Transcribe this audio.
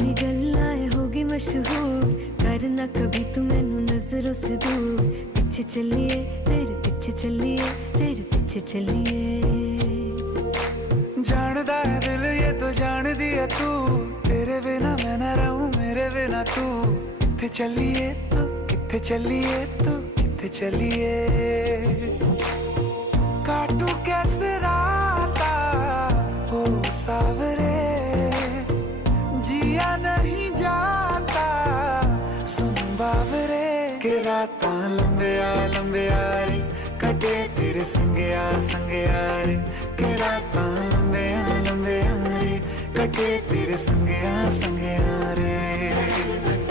तेरी गल्लाएं होगी मशहूर, करना कभी तू मैनू नजरों से दूर। पीछे चलिए तेरे पीछे चलिए, तेरे पीछे चलिए। जानदा है दिल ये तो जान दिया तू, तेरे बिना मैं ना रहूं मेरे बिना तू। किथे चलिए तू, किथे चलिए तू, किथे चलिए। काटू कैसे राता हो सावरे, जिया नहीं जाता सुन बावरे। के रातां लंबिया लंबिया रे, कटे तेरे संगया संगया रे। के रातां लंबिया लंबिया रे, कटे तेरे संगया संगया रे।